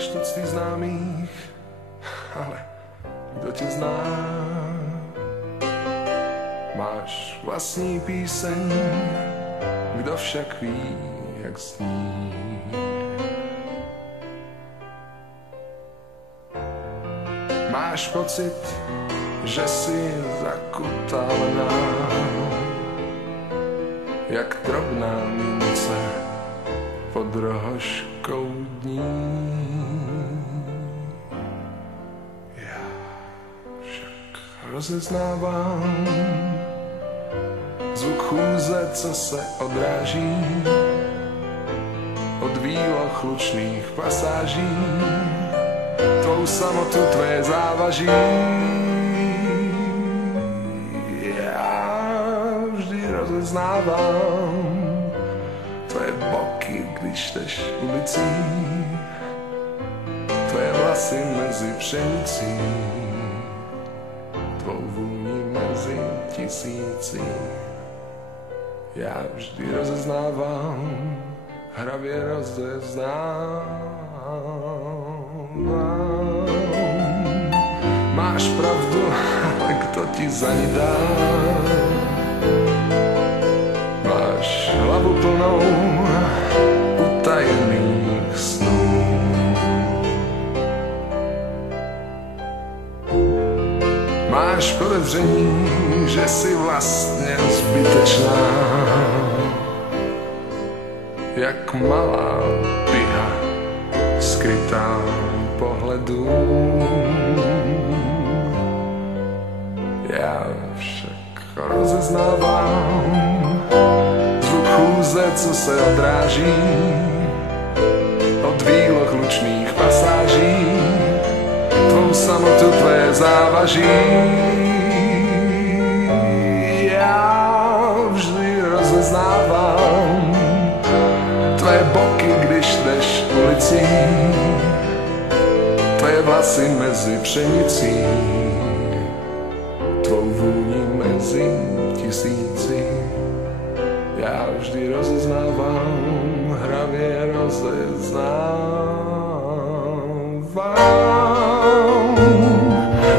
Máš tucty známých, ale kto ťa zná? Máš vlastní píseň, kdo však ví, jak zní. Máš pocit, že si zakutalená, jak drobná mince pod rohožkou dní. Já však rozeznávám zvuk chůze, co se odráží od výloh lučných pasáží, tvou samotu, tvé závaží. Já vždy rozeznávám tvé boky, když jdeš ulicí, tvé vlasy mezi pšenicí, tvou vůni mezi tisíci. Já vždy rozeznávám, hravě rozeznávám. Máš pravdu, ale kto ti za ní dá? Máš hlavu plnou utajených snů. Máš podezření, že jsi vlastně zbytečná, jak malá piha skrytá pohledu. Já však rozeznávám zvuk chůze, co se odráží od výloh lučných pasáží, tvou samotu, tvé závaží. Já vždy rozeznávám tvé boky, když jdeš ulicí, tvé vlasy mezi pšenicí, tvou vůni mezi tisíci. Já vždy rozeznávám, hravě rozeznávám.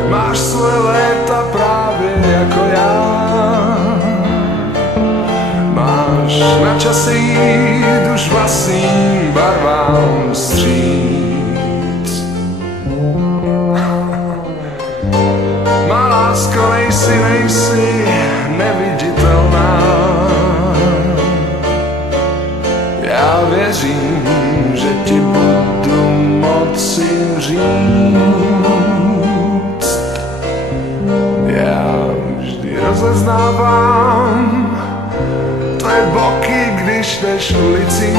Máš svoje léta právě jako já, máš na čase jít už vlastním barvám vstříc. Má lásko, nejsi neviditelná. Já věřím, že ti budu moci říct. Já vždy rozeznávám tvé boky, když jdeš ulicí,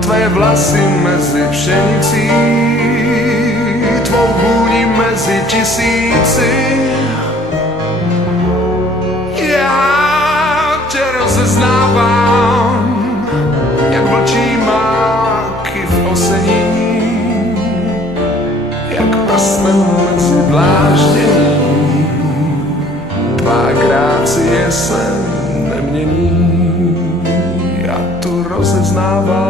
tvé vlasy mezi pšenicí, tvou vůni mezi tisíci. Já tě rozeznávám, jak vlčí máky v osení, jak prsten mezi dláždění, tvá grácie se nemění. Já tu rozeznávám